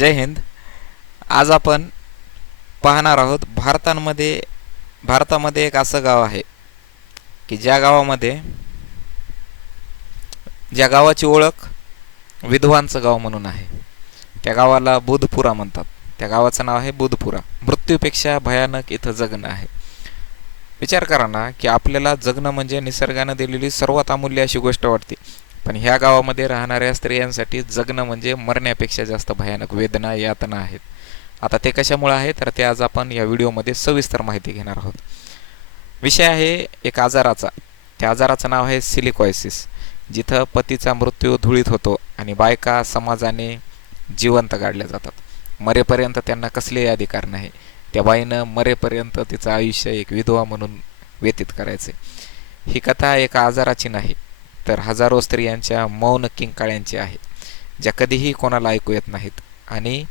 जय हिंद. आज आपण पाहणार आहोत भारतामध्ये भारतामध्ये एक असं गाव आहे की ज्या गावामध्ये ज्या गावाची ओळख विधवांचं गाव म्हणून आहे. त्या गावाला बुधपुरा म्हणतात. त्या गावाचं नाव आहे बुधपुरा. मृत्यूपेक्षा भयानक इथं जगणं आहे. विचार करा ना की आपल्याला जगणं म्हणजे निसर्गानं दिलेली सर्वात अमूल्य अशी गोष्ट वाटते. पण ह्या गावामध्ये राहणाऱ्या स्त्रियांसाठी जगणं म्हणजे मरण्यापेक्षा जास्त भयानक वेदना यातना आहेत. आता ते कशामुळे आहे तर ते आज आपण या व्हिडिओमध्ये सविस्तर माहिती घेणार आहोत. विषय आहे एक आजाराचा. त्या आजाराचं नाव आहे सिलिकॉयसिस. जिथं पतीचा मृत्यू धुळीत होतो आणि बायका समाजाने जिवंत गाडल्या जातात. मरेपर्यंत त्यांना कसलेही अधिकार नाही. त्या बाईनं मरेपर्यंत तिचं आयुष्य एक विधवा म्हणून व्यतीत करायचे. ही कथा एका आजाराची नाही. तर हजारो स्त्रियांच्या मौन किंकाळ्यांचे आहे ज्या कधीही कोणाला ऐकू येत नाहीत आणि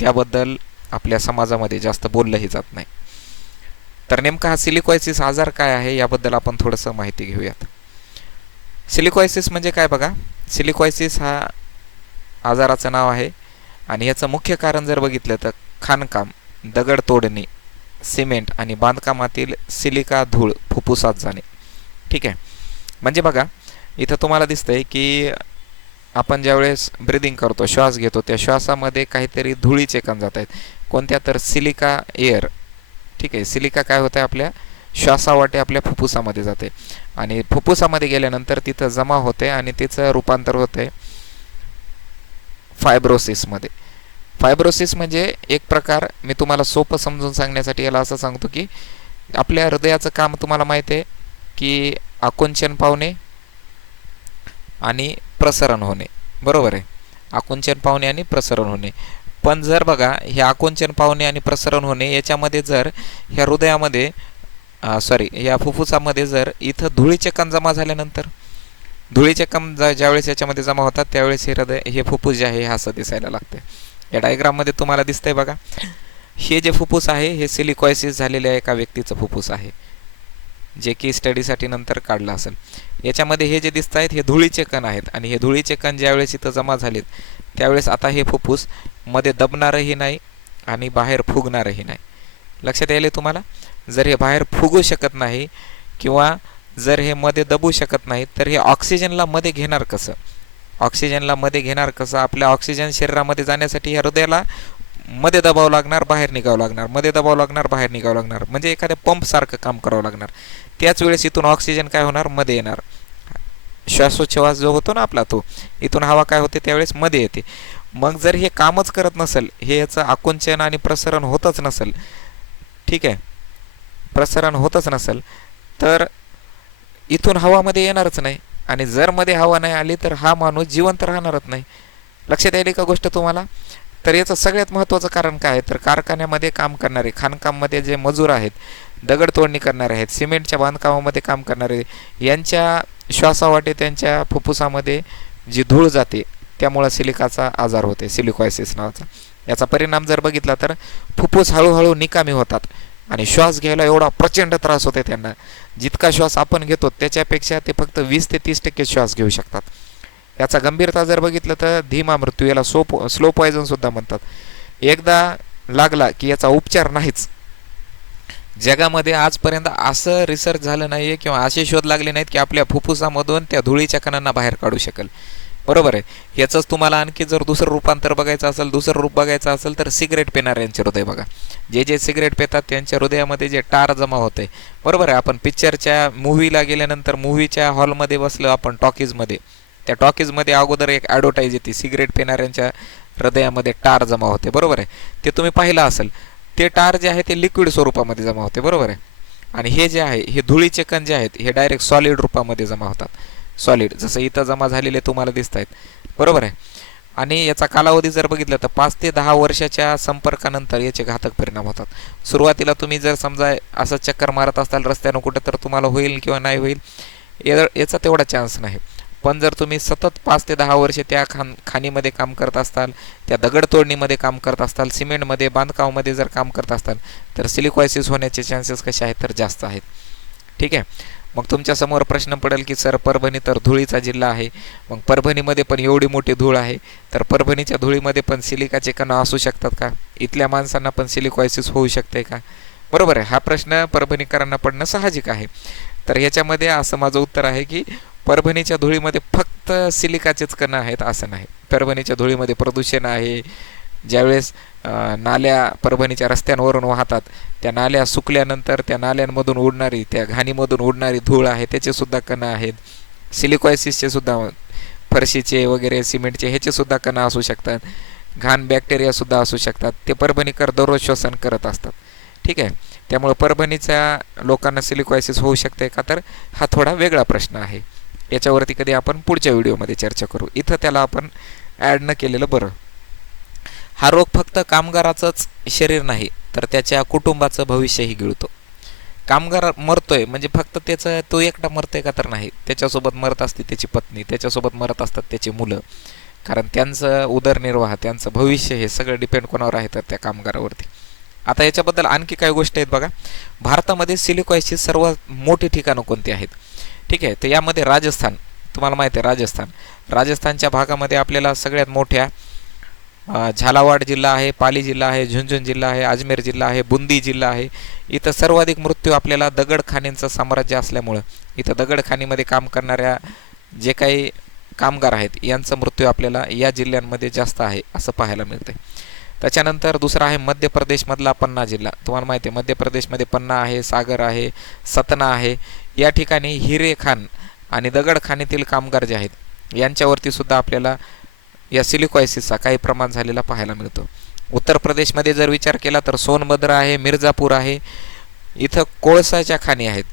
त्याबद्दल आपल्या समाजामध्ये जास्त बोललंही जात नाही. तर नेमका हा सिलिकॉयसिस आजार काय आहे याबद्दल आपण थोडंसं माहिती घेऊयात. सिलिकॉयसिस म्हणजे काय बघा? सिलिकॉयसिस हा आजाराचं नाव आहे आणि याचं मुख्य कारण जर बघितलं तर खाणकाम दगड तोडणे सिमेंट आणि बांधकामातील सिलिका धूळ फुफ्फुसात जाणे. ठीक आहे? म्हणजे बघा इथं तुम्हाला दिसतंय की आपण ज्यावेळेस ब्रिदिंग करतो श्वास घेतो त्या श्वासामध्ये काहीतरी धुळीचे कण जात आहेत. कोणत्या तर सिलिका एअर ठीक आहे सिलिका काय होतं आहे आपल्या? श्वासावाटे आपल्या फुफ्फुसामध्ये जाते. आणि फुफ्फुसामध्ये गेल्यानंतर तिथं जमा होते आणि तिचं रूपांतर होते फायब्रोसिसमध्ये फायब्रोसिस म्हणजे एक प्रकार मी तुम्हाला सोपं समजून सांगण्यासाठी याला असं सांगतो की आपल्या हृदयाचं काम तुम्हाला माहिती आहे की आकुंचन पावणे आणि प्रसरण होणे. बरोबर आहे? आकुंचन पावणे आणि प्रसरण होणे. पण जर बघा हे आकुंचन पावणे आणि प्रसरण होणे याच्यामध्ये जर ह्या हृदयामध्ये सॉरी या फुफ्फुसामध्ये जर इथं धुळीचे कण जमा झाल्यानंतर धुळीचे कण जा ज्यावेळेस याच्यामध्ये जमा होतात त्यावेळेस हे हृदय हे फुफ्फुस जे आहे हे असं दिसायला लागते या डायग्राममध्ये तुम्हाला दिसतंय बघा. हे जे फुफ्फुस आहे हे सिलिकॉयसिस झालेल्या एका व्यक्तीचं फुफ्फुस आहे. जे की स्टडीसाठी नंतर काढलं असेल. याच्यामध्ये हे जे दिसत आहेत हे धुळीचे कण आहेत. आणि हे धुळीचे कण ज्यावेळेस इथं जमा झालेत त्यावेळेस आता हे फुफ्फूसमध्ये दबणारही नाही आणि बाहेर फुगणारही नाही. लक्षात यायले तुम्हाला? जर हे बाहेर फुगू शकत नाही किंवा जर हे मध्ये दबू शकत नाही तर हे ऑक्सिजनला मध्ये घेणार कसं? ऑक्सिजनला मध्ये घेणार कसं? आपल्या ऑक्सिजन शरीरामध्ये जाण्यासाठी ह्या हृदयाला मध्ये दबाव लागणार बाहेर निघावं लागणार. मध्ये दबाव लागणार बाहेर निघावं लागणार. म्हणजे एखाद्या पंपसारखं काम करावं लागणार. त्याच वेळेस इथून ऑक्सिजन काय होणार? मध्ये येणार. श्वासोच्छवास जो होतो ना आपला तो इथून हवा काय होते त्यावेळेस मध्ये येते. मग जर हे कामच करत नसेल हे याचं आकुंचन आणि प्रसरण होतच नसेल ठीक आहे? प्रसरण होतच नसेल तर इथून हवामध्ये येणारच नाही. आणि जर मध्ये हवा नाही आली तर हा माणूस जिवंत राहणारच नाही. लक्षात येईल का गोष्ट तुम्हाला? तर याचं सगळ्यात महत्त्वाचं कारण काय आहे? तर कारखान्यामध्ये काम करणारे खाणकाममध्ये जे मजूर आहेत दगड तोडणी करणारे आहेत सिमेंटच्या बांधकामामध्ये काम करणारे यांच्या श्वासावाटे त्यांच्या फुफ्फुसामध्ये जी धूळ जाते त्यामुळं सिलिकाचा आजार होते सिलिकॉयसिस नावाचा. याचा परिणाम जर बघितला तर फुफ्फुस हळूहळू निकामी होतात आणि श्वास घ्यायला एवढा प्रचंड त्रास होते त्यांना. जितका श्वास आपण घेतो त्याच्यापेक्षा ते फक्त वीस ते तीस टक्के श्वास घेऊ शकतात. याचा गंभीरता जर बघितलं तर धीमा मृत्यू याला सोप स्लो पॉयझनसुद्धा म्हणतात. एकदा लागला की याचा उपचार नाहीच. जगामध्ये आजपर्यंत असं रिसर्च झालं नाही आहे किंवा असे शोध लागले नाहीत की आपल्या फुफ्फुसामधून त्या धुळीच्या कणांना बाहेर काढू शकेल. बरोबर आहे. याचंच तुम्हाला आणखी जर दुसरं रूपांतर बघायचं असेल दुसरं रूप बघायचं असेल तर सिगरेट पिणाऱ्यांचे हृदय बघा. जे जे सिगरेट पितात त्यांच्या हृदयामध्ये जे टार जमा होते. बरोबर आहे. आपण पिक्चरच्या मूवीला गेल्यानंतर मूवीच्या हॉलमध्ये बसलो आपण टॉकीजमध्ये त्या टॉकीजमध्ये अगोदर एक ॲडव्हर्टाईज येते सिगरेट पिणाऱ्यांच्या हृदयामध्ये टार जमा होते बरोबर आहे? ते तुम्ही पाहिलं असेल ते टार जे आहे ते लिक्विड स्वरूपामध्ये जमा होते बरोबर आहे? आणि हे जे आहे हे धुळीचे कण जे आहेत हे डायरेक्ट सॉलिड रूपामध्ये जमा होतात. सॉलिड जसं इथं जमा झालेले तुम्हाला दिसत आहेत बरोबर आहे? आणि याचा कालावधी जर बघितला तर पाच ते दहा वर्षाच्या संपर्कानंतर याचे घातक परिणाम होतात. सुरुवातीला तुम्ही जर समजा असं चक्कर मारत असाल रस्त्यानं कुठं तर तुम्हाला होईल किंवा नाही होईल याचा तेवढा चान्स नाही. पण जर तुम्ही सतत पाच ते दहा वर्षे त्या खान खाणीमध्ये काम करत असताल त्या दगड तोडणीमध्ये काम करत असताल सिमेंटमध्ये बांधकामामध्ये जर काम करत असताल तर सिलिकॉयसिस होण्याचे चान्सेस कसे आहेत तर जास्त आहेत. ठीक आहे? मग तुमच्यासमोर प्रश्न पडेल की सर परभणी तर धुळीचा जिल्हा आहे. मग परभणीमध्ये पण एवढी मोठी धूळ आहे तर परभणीच्या धुळीमध्ये पण सिलिकाचे कण असू शकतात का? इथल्या माणसांना पण सिलिकॉयसिस होऊ शकते का? बरोबर आहे. हा प्रश्न परभणीकरांना पडणं साहजिक आहे. तर ह्याच्यामध्ये असं माझं उत्तर आहे की परभणीच्या धुळीमध्ये फक्त सिलिकाचेच कण आहेत असं नाही. परभणीच्या धुळीमध्ये प्रदूषण आहे. ज्यावेळेस नाल्या परभणीच्या रस्त्यांवरून वाहतात त्या नाल्या सुकल्यानंतर त्या नाल्यांमधून उडणारी त्या घाणीमधून उडणारी धूळ आहे त्याचे सुद्धा कणं आहेत. सिलिकॉयसिसचे सुद्धा फरशीचे वगैरे सिमेंटचे ह्याचे सुद्धा कणं असू शकतात. घाण बॅक्टेरियासुद्धा असू शकतात. ते परभणीकर दररोज श्वसन करत असतात. ठीक आहे? त्यामुळे परभणीच्या लोकांना सिलिकॉयसिस होऊ शकते का? तर हा थोडा वेगळा प्रश्न आहे. याच्यावरती कधी आपण पुढच्या व्हिडिओमध्ये चर्चा करू. इथं त्याला आपण ॲड न केलेलं बरं. हा रोग फक्त कामगाराचंच शरीर नाही तर त्याच्या कुटुंबाचं भविष्यही गिळतो. कामगार मरतोय म्हणजे फक्त त्याचं तो एकटा मरतोय का तर नाही. त्याच्यासोबत मरत असते त्याची पत्नी त्याच्यासोबत मरत असतात त्याची मुलं. कारण त्यांचं उदरनिर्वाह त्यांचं भविष्य हे सगळं डिपेंड कोणावर आहे तर त्या कामगारावरती. आता याच्याबद्दल आणखी काही गोष्टी आहेत बघा. भारतामध्ये सिलिकॉयची सर्वात मोठी ठिकाणं कोणती आहेत? ठीक आहे तर यामध्ये राजस्थान. तुम्हाला माहिती आहे राजस्थान. राजस्थानच्या भागामध्ये आपल्याला सगळ्यात मोठ्या झालावाड जिल्हा आहे पाली जिल्हा आहे झुंझुन जिल्हा आहे अजमेर जिल्हा आहे बुंदी जिल्हा आहे. इथं सर्वाधिक मृत्यू आपल्याला दगडखानींचं साम्राज्य असल्यामुळं. इथं दगडखानीमध्ये काम करणाऱ्या जे काही कामगार आहेत यांचा मृत्यू आपल्याला या जिल्ह्यांमध्ये जास्त आहे असं पाहायला मिळतं त्याच्यानंतर दुसरा आहे मध्य प्रदेशमधला पन्ना जिल्हा. तुम्हाला माहिती आहे मध्य प्रदेशमध्ये पन्ना आहे सागर आहे सतना आहे या ठिकाणी हिरे खान आणि दगडखानीतील कामगार जे आहेत यांच्यावरती सुद्धा आपल्याला या सिलिकॉयसिसचा काही प्रमाण झालेला पाहायला मिळतो. उत्तर प्रदेशमध्ये जर विचार केला तर सोनभद्र आहे मिर्झापूर आहे इथं कोळसाच्या खाणी आहेत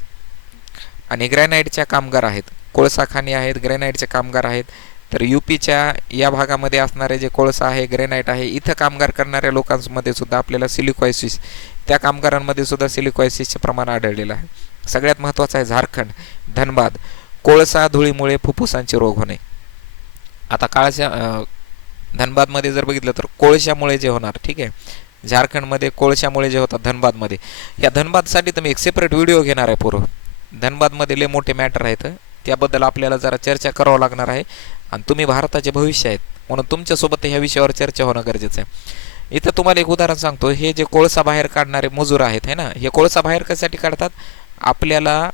आणि ग्रॅनाईटच्या कामगार आहेत. कोळसा खाणी आहेत ग्रॅनाईटचे कामगार आहेत. तर यूपीच्या या भागामध्ये असणारे जे कोळसा आहे ग्रेनाईट आहे इथं कामगार करणाऱ्या लोकांमध्ये सुद्धा आपल्याला सिलिकॉयसिस त्या कामगारांमध्ये सुद्धा सिलिकॉयसिसचे प्रमाण आढळलेलं आहे. सगळ्यात महत्त्वाचं आहे झारखंड धनबाद. कोळसा धुळीमुळे फुफ्फुसांचे रोग होणे. आता काळाच्या धनबादमध्ये जर बघितलं तर कोळशामुळे जे होणार ठीक आहे? झारखंडमध्ये कोळशामुळे जे होतात धनबादमध्ये. या धनबादसाठी तर मी एक सेपरेट व्हिडिओ घेणार आहे पूर्व. धनबादमध्ये लय मोठे मॅटर आहेत. त्याबद्दल आपल्याला जरा चर्चा करावं लागणार आहे. आणि तुम्ही भारताचे भविष्य आहेत. म्हणून तुमच्यासोबत ह्या विषयावर चर्चा होणं गरजेचं आहे. इथं तुम्हाला एक उदाहरण सांगतो. हे जे कोळसा बाहेर काढणारे मजूर आहेत है ना? हे कोळसा बाहेर कशासाठी काढतात? आपल्याला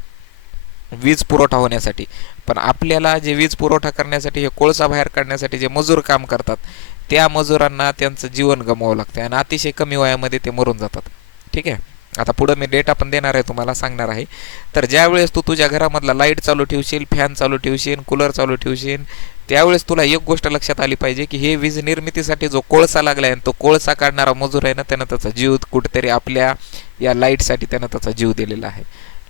वीज पुरवठा होण्यासाठी. पण आपल्याला जे वीज पुरवठा करण्यासाठी हे कोळसा बाहेर काढण्यासाठी जे मजूर काम करतात त्या मजुरांना त्यांचं जीवन गमवावं लागतं आणि अतिशय कमी वयामध्ये ते मरून जातात. ठीक आहे? आता पुढं मी डेटा पण देणार आहे तुम्हाला सांगणार आहे. तर ज्यावेळेस तू तुझ्या घरामधला लाइट चालू ठेवशील फॅन चालू ठेवशील कूलर चालू ठेवशील त्यावेळेस तुला एक गोष्ट लक्षात आली पाहिजे की हे वीज निर्मितीसाठी जो कोळसा लागला आहे तो कोळसा काढणारा मजूर आहे ना त्यानं त्याचा जीव कुठेतरी आपल्या या लाईटसाठी त्यानं त्याचा जीव दिलेला आहे.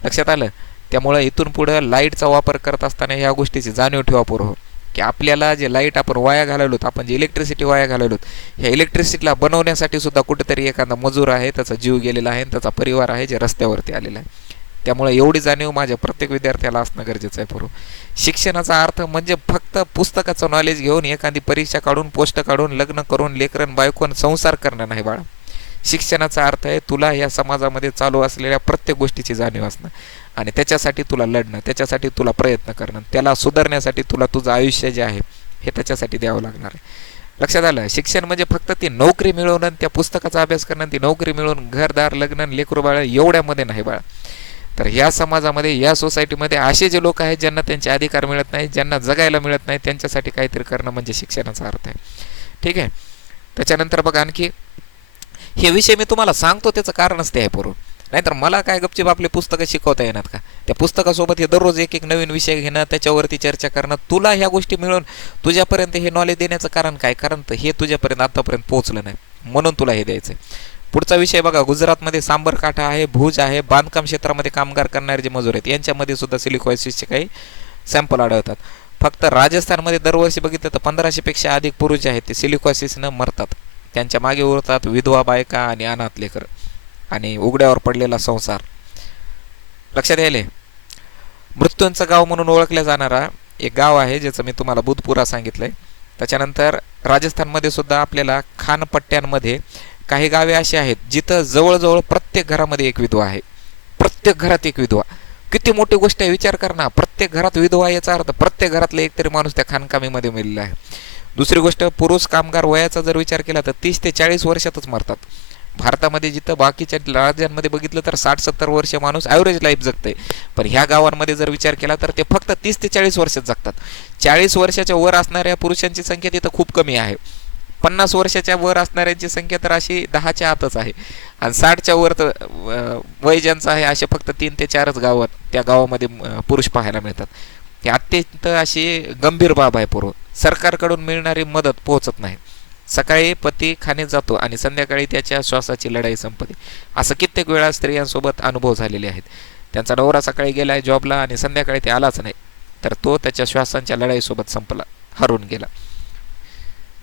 लक्षात आलं? त्यामुळं इथून पुढं लाईटचा वापर करत असताना ह्या गोष्टीची जाणीव ठेवा पूर्व. की आपल्याला जे लाइट आपण वाया घालवलोत आपण जे इलेक्ट्रिसिटी वाया घालवलोत ह्या इलेक्ट्रिसिटीला बनवण्यासाठी सुद्धा कुठेतरी एखादा मजूर आहे त्याचा जीव गेलेला आहे त्याचा परिवार आहे जे रस्त्यावरती आलेला आहे. त्यामुळे एवढी जाणीव माझ्या प्रत्येक विद्यार्थ्याला असणं गरजेचं आहे पूर्व. शिक्षणाचा अर्थ म्हणजे फक्त पुस्तकाचं नॉलेज घेऊन एखादी परीक्षा काढून पोस्ट काढून लग्न करून लेकरन बायकोन संसार करणं नाही बाळा. शिक्षणाचा अर्थ आहे तुला या समाजामध्ये चालू असलेल्या प्रत्येक गोष्टीची जाणीव असणं. आणि त्याच्यासाठी तुला लढणं त्याच्यासाठी तुला प्रयत्न करणं त्याला सुधारण्यासाठी तुला तुझं आयुष्य जे आहे हे त्याच्यासाठी द्यावं लागणार आहे. लक्षात आलं? शिक्षण म्हणजे फक्त ती नोकरी मिळवणं त्या पुस्तकाचा अभ्यास करणं ती नोकरी मिळवून घरदार लग्न लेकरू बाळ एवढ्यामध्ये नाही बाळा. तर या समाजामध्ये या सोसायटीमध्ये असे जे लोक आहेत ज्यांना त्यांचे अधिकार मिळत नाही ज्यांना जगायला मिळत नाही त्यांच्यासाठी काहीतरी करणं म्हणजे शिक्षणाचा अर्थ आहे. ठीक आहे? त्याच्यानंतर बघा आणखी हे विषय मी तुम्हाला सांगतो त्याचं कारणच ते आहे पूर्ण नाहीतर मला काय गपचिप आपले पुस्तकं शिकवता येणार का? त्या पुस्तकासोबत हे दररोज एक एक नवीन विषय घेणं त्याच्यावरती चर्चा करणं तुला ह्या गोष्टी मिळून तुझ्यापर्यंत हे नॉलेज देण्याचं कारण काय? कारण तर हे तुझ्यापर्यंत आतापर्यंत पोहोचलं नाही. म्हणून तुला हे द्यायचं पुढचा विषय बघा गुजरातमध्ये सांबर काठा आहे भुज आहे बांधकाम क्षेत्रामध्ये कामगार करणारे जे मजूर आहेत यांच्यामध्ये सुद्धा सिलिकॉयसिसचे काही सॅम्पल आढळतात. फक्त राजस्थानमध्ये दरवर्षी बघितलं तर पंधराशेपेक्षा अधिक पुरुष जे आहेत ते सिलिकॉयसिसनं मरतात. त्यांच्या मागे उरतात विधवा बायका आणि अनाथ लेकर आणि उघड्यावर पडलेला संसार. लक्षात यायले? मृत्यूंचं गाव म्हणून ओळखल्या जाणारा एक गाव आहे ज्याचं मी तुम्हाला बुधपुरा सांगितलंय. त्याच्यानंतर राजस्थानमध्ये सुद्धा आपल्याला खानपट्ट्यांमध्ये काही गावे अशी आहेत जिथं जवळजवळ प्रत्येक घरामध्ये एक विधवा आहे. प्रत्येक घरात एक विधवा. किती मोठी गोष्ट आहे विचार कर ना. प्रत्येक घरात विधवा याचा अर्थ प्रत्येक घरातला एक तरी माणूस त्या खानकामीमध्ये मिळलेला आहे. दुसरी गोष्ट पुरुष कामगार वयाचा जर विचार केला तर तीस ते चाळीस वर्षातच मरतात. भारतामध्ये जिथं बाकीच्या राज्यांमध्ये बघितलं तर साठ सत्तर वर्ष माणूस ॲव्हरेज लाईफ जगते पण ह्या गावांमध्ये जर विचार केला तर ते फक्त तीस ते चाळीस वर्षात जगतात. चाळीस वर्षाच्या वर असणाऱ्या पुरुषांची संख्या तिथं खूप कमी आहे. पन्नास वर्षाच्या वर असणाऱ्यांची संख्या तर अशी दहाच्या आतच आहे. आणि साठच्या वर तर वय ज्यांचं आहे असे फक्त तीन ते चारच गावात त्या गावामध्ये पुरुष पाहायला मिळतात. ही अत्यंत अशी गंभीर बाब आहे पूर्व सरकारकडून मिळणारी मदत पोहोचत नाही. सकाळी पती खाणे जातो आणि संध्याकाळी त्याच्या श्वासाची लढाई संपते. असं कित्येक वेळा स्त्रियांसोबत अनुभव झालेले आहेत. त्यांचा नवरा सकाळी गेलाय जॉबला आणि संध्याकाळी ते आलाच नाही. तर तो त्याच्या श्वासांच्या लढाईसोबत संपला हरून गेला.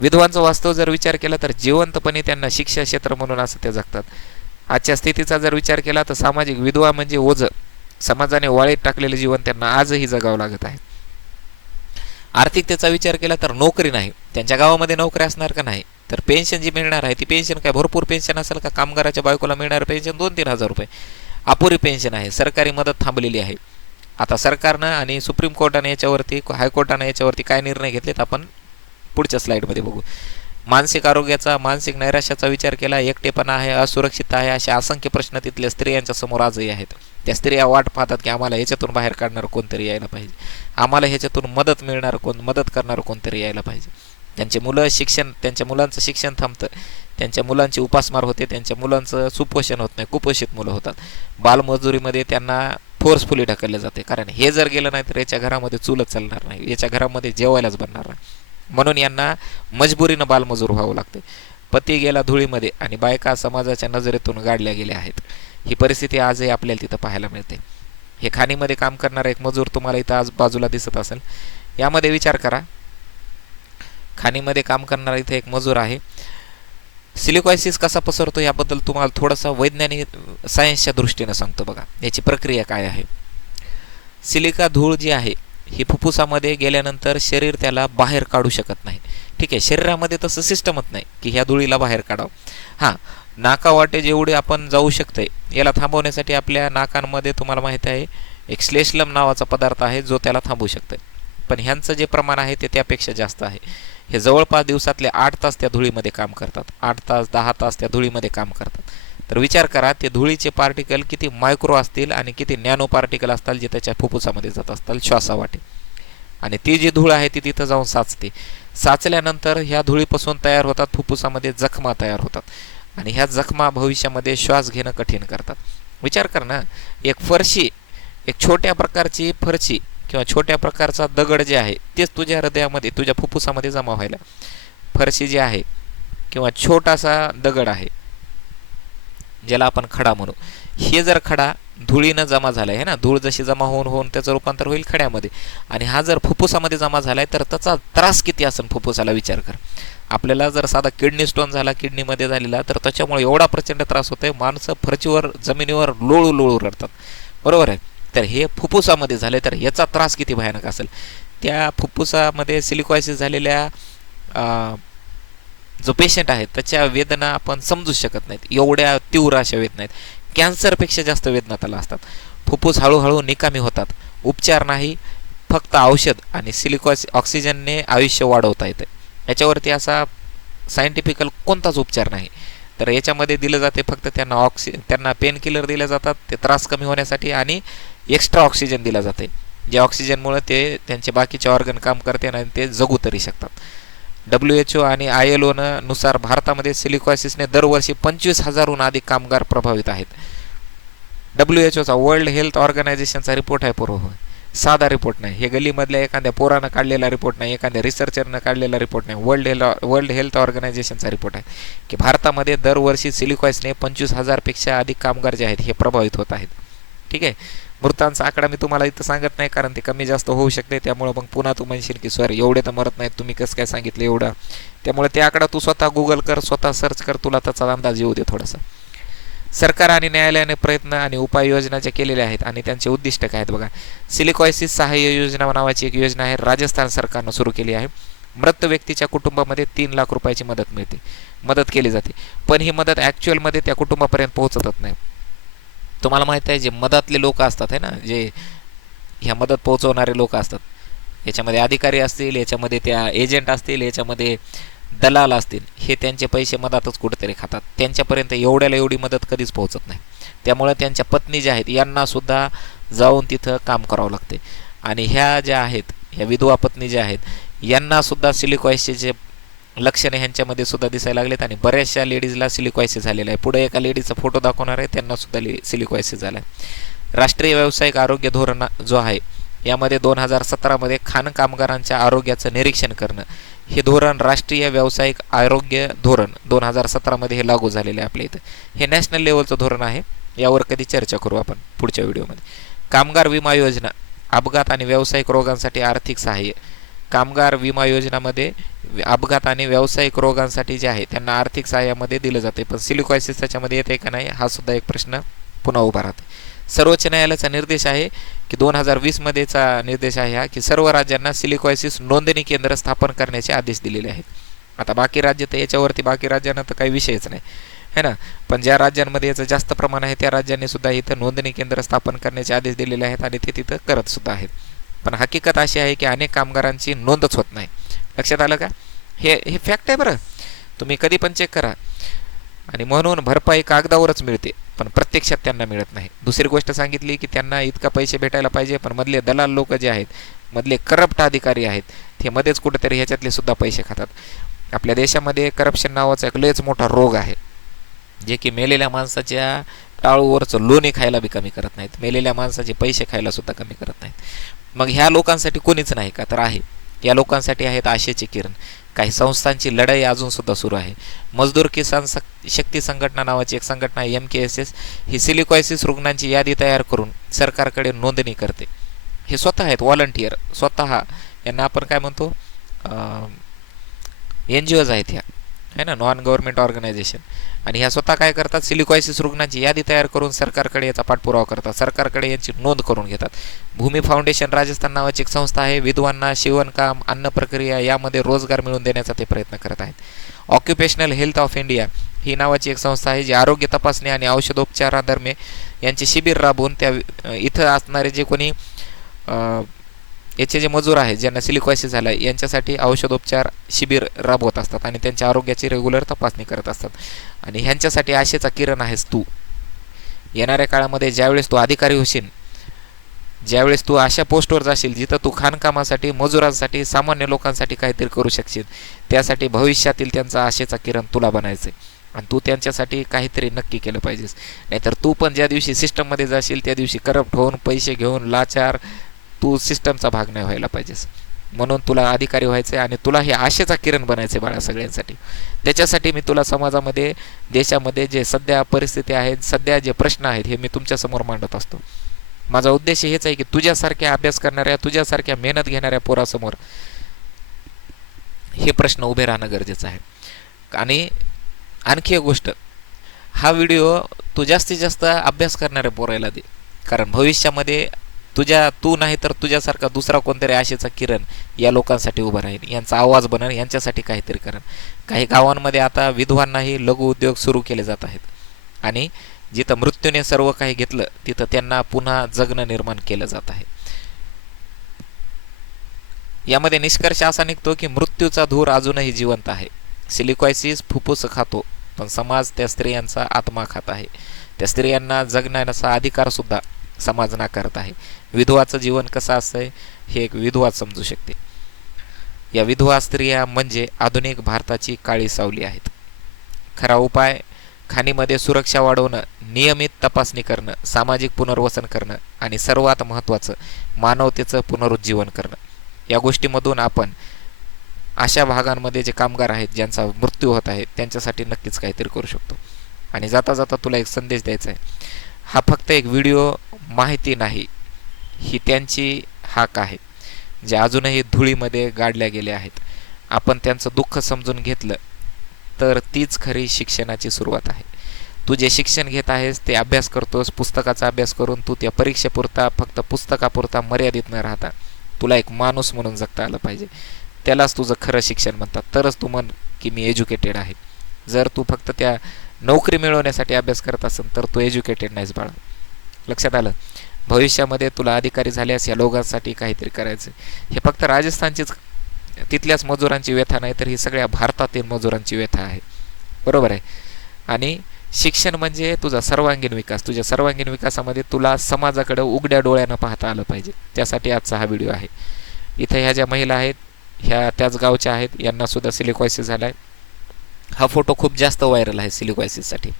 विधवांचं वास्तव जर विचार केला तर जिवंतपणे त्यांना शिक्षा क्षेत्र म्हणून असं ते जगतात. आजच्या स्थितीचा जर विचार केला तर सामाजिक विधवा म्हणजे ओझं. समाजाने वाळीत टाकलेलं जीवन त्यांना आजही जगावं लागत आहे. आर्थिकतेचा विचार केला तर नोकरी नाही. त्यांच्या गावामध्ये नोकरी असणार का नाही? तर पेन्शन जी मिळणार आहे ती पेन्शन काय? भरपूर पेन्शन असेल का? कामगाराच्या बायकोला मिळणार पेन्शन दोन तीन हजार रुपये. अपुरी पेन्शन आहे. सरकारी मदत थांबलेली आहे. आता सरकारनं आणि सुप्रीम कोर्टाने याच्यावरती हायकोर्टाने याच्यावरती काय निर्णय घेतलेत आपण पुढच्या स्लाईडमध्ये बघू. मानसिक आरोग्याचा मानसिक नैराश्याचा विचार केला एकटेपणा आहे असुरक्षित आहे असे असंख्य प्रश्न तिथल्या स्त्रियांच्या समोर आजही आहेत. त्या स्त्रिया वाट पाहतात की आम्हाला ह्याच्यातून बाहेर काढणार कोणतरी यायला पाहिजे. आम्हाला ह्याच्यातून मदत मिळणार कोण मदत करणार कोणतरी यायला पाहिजे. त्यांचे मुलं शिक्षण त्यांच्या मुलांचं शिक्षण थांबतं. त्यांच्या मुलांची उपासमार होते त्यांच्या मुलांचं सुपोषण होत नाही कुपोषित मुलं होतात. बालमजुरीमध्ये त्यांना फोर्सफुली ढकलले जाते. कारण हे जर गेलं नाही तर याच्या घरामध्ये चुलत चालणार नाही याच्या घरामध्ये जेवायलाच बनणार नाही. म्हणून यांना मजबुरीनं बालमजूर व्हावं लागते. पती गेला धुळीमध्ये आणि बायका समाजाच्या नजरेतून गाडल्या गेल्या आहेत. ही परिस्थिती आजही आपल्याला तिथं पाहायला मिळते. हे खाणीमध्ये काम करणारा एक मजूर तुम्हाला इथं आज बाजूला दिसत असेल. यामध्ये विचार करा. खाणीमध्ये काम करणारा इथे एक मजूर आहे. सिलिकॉयसिस कसा पसरतो याबद्दल तुम्हाला थोडासा वैज्ञानिक सायन्सच्या दृष्टीनं सांगतो बघा. याची प्रक्रिया काय आहे? सिलिका धूळ जी आहे हे फुफ्फुसामध्ये गेल्यानंतर शरीर त्याला बाहेर काढू शकत नाही. ठीक आहे शरीरामध्ये तसं सिस्टमच नाही की ह्या धुळीला बाहेर काढावं. हां नाका वाटे जेवढे आपण जाऊ शकतंय याला थांबवण्यासाठी आपल्या नाकांमध्ये तुम्हाला माहिती आहे एक श्लेष्लम नावाचा पदार्थ आहे जो त्याला थांबवू शकतोय. पण ह्यांचं जे प्रमाण आहे ते त्यापेक्षा जास्त आहे. हे जवळपास दिवसातले आठ तास त्या धुळीमध्ये काम करतात. आठ तास दहा तास त्या धुळीमध्ये काम करतात. तर विचार करा ते धुळीचे पार्टिकल किती मायक्रो असतील आणि किती नॅनो पार्टिकल असतात जे त्याच्या फुफ्फुसामध्ये जात असतात श्वासावाटे आणि ती जी धूळ आहे ती तिथं जाऊन साचते. साचल्यानंतर ह्या धुळीपासून तयार होतात फुफ्फुसामध्ये जखमा तयार होतात. आणि ह्या जखमा भविष्यामध्ये श्वास घेणं कठीण करतात. विचार कर ना एक फरशी एक छोट्या प्रकारची फरशी किंवा छोट्या प्रकारचा दगड जे आहे तेच तुझ्या हृदयामध्ये तुझ्या फुफ्फुसामध्ये जमा व्हायला. फरशी जी आहे किंवा छोटासा दगड आहे ज्याला आपण खडा म्हणू. हे जर खडा धुळीनं जमा झाला आहे ना? धूळ जशी जमा होऊन होऊन त्याचं रूपांतर होईल खड्यामध्ये. आणि हा जर फुफ्फुसामध्ये जमा झाला आहे तर त्याचा त्रास किती असेल फुफ्फुसाला विचार कर. आपल्याला जर साधा किडनी स्टोन झाला किडनीमध्ये झालेला तर त्याच्यामुळे एवढा प्रचंड त्रास होतो आहे माणसं फरचीवर जमिनीवर लोळू लोळू रडतात. बरोबर आहे? तर हे फुफ्फुसामध्ये झाले तर याचा त्रास किती भयानक असेल? त्या फुफ्फुसामध्ये सिलिकॉयसिस झालेल्या जो पेशंट आहे त्याच्या वेदना आपण समजू शकत नाहीत. एवढ्या तीव्र अशा वेदना आहेत. कॅन्सरपेक्षा जास्त वेदना त्याला असतात. फुफ्फुस हळूहळू निकामी होतात. उपचार नाही फक्त औषध आणि सिलिकॉस ऑक्सिजनने आयुष्य वाढवता येते. याच्यावरती असा सायंटिफिकल कोणताच उपचार नाही. तर याच्यामध्ये दिलं जाते फक्त त्यांना ऑक्सि त्यांना पेन किलर जातात ते त्रास कमी होण्यासाठी आणि एक्स्ट्रा ऑक्सिजन दिलं जाते. जे ऑक्सिजनमुळे ते त्यांचे बाकीचे ऑर्गन काम करते आणि ते जगू तरी शकतात. डब्ल्यू एच ओ आणि आय एल ओनं नुसार भारतामध्ये सिलिकॉसिसने दरवर्षी पंचवीस हजारहून अधिक कामगार प्रभावित आहेत. डब्ल्यू एच ओचा वर्ल्ड हेल्थ ऑर्गनायझेशनचा रिपोर्ट आहे पूर्व. साधा रिपोर्ट नाही. हे गलीमधल्या एखाद्या पोरानं काढलेला रिपोर्ट नाही एखाद्या रिसर्चरनं काढलेला रिपोर्ट नाही. वर्ल्ड हेल्थ वर्ल्ड हेल्थ ऑर्गनायझेशनचा रिपोर्ट आहे की भारतामध्ये दरवर्षी सिलिकॉइसने पंचवीस हजारपेक्षा अधिक कामगार जे आहेत हे प्रभावित होत आहेत. ठीक आहे? मृतांचा आकडा मी तुम्हाला इथं सांगत नाही कारण ते कमी जास्त होऊ शकते त्यामुळे मग पुन्हा तू म्हणशील की सॉरी एवढे तर मरत नाहीत तुम्ही कसं काय सांगितलं एवढं? त्यामुळे ते आकडा तू स्वतः गुगल कर स्वतः सर्च कर तुला त्याचा अंदाज येऊ दे थोडासा. सरकार आणि न्यायालयाने प्रयत्न आणि उपाययोजना ज्या केलेल्या आहेत आणि त्यांचे उद्दिष्ट काय आहेत बघा. सिलिकॉयसिस सहाय्य योजना नावाची एक योजना आहे राजस्थान सरकारनं सुरू केली आहे. मृत व्यक्तीच्या कुटुंबामध्ये तीन लाख रुपयाची मदत मिळते. मदत केली जाते. पण ही मदत ॲक्च्युअलमध्ये त्या कुटुंबापर्यंत पोहोचतच नाही. तुम्हाला माहीत आहे जे मधातले लोक असतात आहे ना? जे ह्या मदत पोहोचवणारे लोक असतात. याच्यामध्ये अधिकारी असतील याच्यामध्ये त्या एजंट असतील याच्यामध्ये दलाल असतील हे त्यांचे पैसे मधातच कुठेतरी खातात. त्यांच्यापर्यंत एवढ्याला एवढी मदत कधीच पोहोचत नाही. त्यामुळे त्यांच्या पत्नी ज्या आहेत यांनासुद्धा जाऊन तिथं काम करावं लागते. आणि ह्या ज्या आहेत ह्या विधवा पत्नी ज्या आहेत यांनासुद्धा सिलिकॉइसचे जे लक्षणे ह्यांच्यामध्ये सुद्धा दिसायला लागलेत आणि बऱ्याचशा लेडीजला सिलिकॉयसिस झालेला आहे. पुढे एका लेडीजचा फोटो दाखवणार आहे त्यांना सुद्धा सिलिकॉयसिस झाला आहे. राष्ट्रीय व्यावसायिक आरोग्य धोरण जो आहे यामध्ये दोन हजार सतरामध्ये खाण कामगारांच्या आरोग्याचं निरीक्षण करणं. हे धोरण राष्ट्रीय व्यावसायिक आरोग्य धोरण दोन हजार सतरामध्ये हे लागू झालेले आहे आपल्या इथं. हे नॅशनल लेवलचं धोरण आहे यावर कधी चर्चा करू आपण पुढच्या व्हिडिओमध्ये. कामगार विमा योजना अपघात आणि व्यावसायिक रोगांसाठी आर्थिक सहाय्य. कामगार विमा योजनामध्ये अपघात आणि व्यावसायिक रोगांसाठी जे आहे त्यांना आर्थिक सहाय्यामध्ये दिलं जाते. पण सिलिकॉयसिस त्याच्यामध्ये येते का नाही हा सुद्धा एक प्रश्न पुन्हा उभा राहते. सर्वोच्च न्यायालयाचा निर्देश आहे की दोन हजार वीसमध्येचा निर्देश आहे हा की सर्व राज्यांना सिलिकॉयसिस नोंदणी केंद्र स्थापन करण्याचे आदेश दिलेले आहेत. आता बाकी राज्य तर याच्यावरती बाकी राज्यांना तर काही विषयच नाही. है ना? पण ज्या राज्यांमध्ये याचं जास्त प्रमाण आहे त्या राज्यांनी सुद्धा इथं नोंदणी केंद्र स्थापन करण्याचे आदेश दिलेले आहेत आणि ते तिथं करत सुद्धा आहेत. पण हकीकत अशी आहे की अनेक कामगारांची नोंदच होत नाही. लक्षात आलं का? हे हे फॅक्ट आहे बरं. तुम्ही कधी पण चेक करा. आणि म्हणून भरपाई कागदावरच मिळते पण प्रत्यक्षात त्यांना मिळत नाही. दुसरी गोष्ट सांगितली की त्यांना इतका पैसे भेटायला पाहिजे पण मधले दलाल लोक जे आहेत मधले करप्ट अधिकारी आहेत ते मध्येच कुठेतरी ह्याच्यातले सुद्धा पैसे खातात. आपल्या देशामध्ये करप्शन नावाचा एक लयच मोठा रोग आहे. जे की मेलेल्या माणसाच्या टाळूवरचं लोणी खायला बी कमी करत नाहीत. मेलेल्या माणसाचे पैसे खायला सुद्धा कमी करत नाहीत. मग ह्या लोकांसाठी कोणीच नाही का? तर आहे. या लोकांसाठी आहेत आशेचे किरण. काही संस्थांची लढाई अजून सुद्धा सुरू आहे. मजदूर किसान शक्ती संघटना नावाची एक संघटना एम के एस एस ही सिलिकॉयसिस रुग्णांची यादी तयार करून सरकारकडे नोंदणी करते. हे स्वतः आहेत व्हॉलंटियर. स्वतः यांना आपण काय म्हणतो? एन जी ओज आहेत ह्या. है ना नॉन गव्हर्नमेंट ऑर्गनायझेशन आणि ह्या स्वतः काय करतात? सिलिकॉयसिस रुग्णांची यादी तयार करून सरकारकडे याचा पाठपुरावा करतात. सरकारकडे यांची नोंद करून घेतात. भूमी फाउंडेशन राजस्थान नावाची एक संस्था आहे. विधवांना शिवणकाम अन्न प्रक्रिया यामध्ये रोजगार मिळवून देण्याचा ते प्रयत्न करत आहेत. ऑक्युपेशनल हेल्थ ऑफ इंडिया ही नावाची एक संस्था आहे जी आरोग्य तपासणी आणि औषधोपचारादरम्यान यांचे शिबिर राबवून त्या इथं असणारे जे कोणी याचे जे मजूर आहेत ज्यांना सिलिकॉसिस झाला आहे यांच्यासाठी औषधोपचार शिबिर राबवत असतात आणि त्यांच्या आरोग्याची रेग्युलर तपासणी करत असतात. आणि ह्यांच्यासाठी आशेचा किरण आहेस तू येणाऱ्या काळामध्ये ज्यावेळेस तू अधिकारी होशील ज्यावेळेस तू अशा पोस्टवर जाशील जिथं तू खाणकामासाठी मजुरांसाठी सामान्य लोकांसाठी काहीतरी करू शकशील त्यासाठी भविष्यातील त्यांचा आशेचा किरण तुला बनायचं आणि तू त्यांच्यासाठी काहीतरी नक्की केलं पाहिजेस. नाहीतर तू पण ज्या दिवशी सिस्टममध्ये जाशील त्या दिवशी करप्ट होऊन पैसे घेऊन लाचार तू सिस्टमचा भाग नाही व्हायला पाहिजेस म्हणून तुला अधिकारी व्हायचं आहे आणि तुला हे आशेचा किरण बनायचं आहे बाळा सगळ्यांसाठी. त्याच्यासाठी मी तुला समाजामध्ये देशामध्ये जे सध्या परिस्थिती आहेत सध्या जे प्रश्न आहेत हे मी तुमच्यासमोर मांडत असतो. माझा उद्देश हेच आहे की तुझ्यासारख्या अभ्यास करणाऱ्या तुझ्यासारख्या मेहनत घेणाऱ्या पोरासमोर हे प्रश्न उभे राहणं गरजेचं आहे. आणि आणखी एक गोष्ट हा व्हिडिओ तू जास्तीत जास्त अभ्यास करणाऱ्या पोरायला दे. कारण भविष्यामध्ये तुझ्या तू नाही तर तुझ्यासारखा दुसरा कोणतरी आशेचा किरण या लोकांसाठी उभं राहील यांचा आवाज बनन यांच्यासाठी काहीतरी करण काही गावांमध्ये आता विधवांनाही लघु उद्योग सुरू केले जात आहेत. आणि जिथं मृत्यूने सर्व काही घेतलं तिथं त्यांना पुन्हा जगणं निर्माण केलं जात आहे. यामध्ये निष्कर्ष असा निघतो की मृत्यूचा धूर अजूनही जिवंत आहे. सिलिकॉयसिस फुफ्फुस खातो पण समाज त्या स्त्रियांचा आत्मा खात आहे. त्या स्त्रियांना जगण्याचा अधिकार सुद्धा समाज नाकारत आहे. विधवाचं जीवन कसं असतंय हे एक विधवा समजू शकते. या विधवा स्त्रिया म्हणजे आधुनिक भारताची काळी सावली आहेत. खरा उपाय खाणीमध्ये सुरक्षा वाढवणं नियमित तपासणी करणं सामाजिक पुनर्वसन करणं आणि सर्वात महत्त्वाचं मानवतेचं पुनरुज्जीवन करणं. या गोष्टीमधून आपण अशा भागांमध्ये जे कामगार आहेत ज्यांचा मृत्यू होत आहे त्यांच्यासाठी नक्कीच काहीतरी करू शकतो. आणि जाता जाता तुला एक संदेश द्यायचा आहे. हा फक्त एक व्हिडिओ माहिती नाही ही त्यांची हाक आहे जे अजूनही धुळीमध्ये गाडल्या गेले आहेत. आपण त्यांचं दुःख समजून घेतलं तर तीच खरी शिक्षणाची सुरुवात आहे. तू जे शिक्षण घेत आहेस ते अभ्यास करतोस पुस्तकाचा अभ्यास करून तू त्या परीक्षेपुरता फक्त पुस्तकापुरता मर्यादित न राहता तुला एक माणूस म्हणून जगता आलं पाहिजे. त्यालाच तुझं खरं शिक्षण म्हणतात. तरच तू म्हण की मी एज्युकेटेड आहे. जर तू फक्त त्या नोकरी मिळवण्यासाठी अभ्यास करत असेल तर तू एज्युकेटेड नाहीस बाळा. लक्षात आलं. भविष्यामध्ये तुला अधिकारी झाल्यास या लोकांसाठी काहीतरी करायचं. हे फक्त राजस्थानचीच तिथल्याच मजुरांची व्यथा नाही तर ही सगळ्या भारतातील मजुरांची व्यथा आहे. बरोबर आहे? आणि शिक्षण म्हणजे तुझा सर्वांगीण विकास. तुझ्या सर्वांगीण विकासामध्ये तुला समाजाकडे उघड्या डोळ्यानं पाहता आलं पाहिजे. त्यासाठी आजचा हा व्हिडिओ आहे. इथं ह्या ज्या महिला आहेत ह्या त्याच गावच्या आहेत यांना सुद्धा सिलिकॉयसिस झाला आहे हा फोटो खूप जास्त व्हायरल आहे सिलिकॉयसिससाठी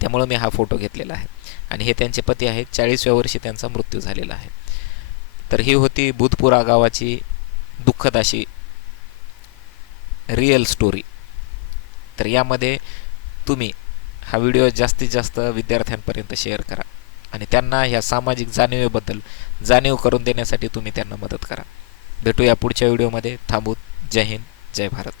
त्यामुळं मी हा फोटो घेतलेला आहे. आणि हे त्यांचे पती आहेत. चाळीसव्या वर्षी त्यांचा मृत्यू झालेला आहे. तर ही होती बुधपुरा गावाची दुःखद अशी रिअल स्टोरी तर यामध्ये तुम्ही हा व्हिडिओ जास्तीत जास्त विद्यार्थ्यांपर्यंत शेअर करा आणि त्यांना ह्या सामाजिक जाणीवेबद्दल जाणीव करून देण्यासाठी तुम्ही त्यांना मदत करा. भेटूया पुढच्या व्हिडिओमध्ये. थांबूत जय हिंद. जय भारत.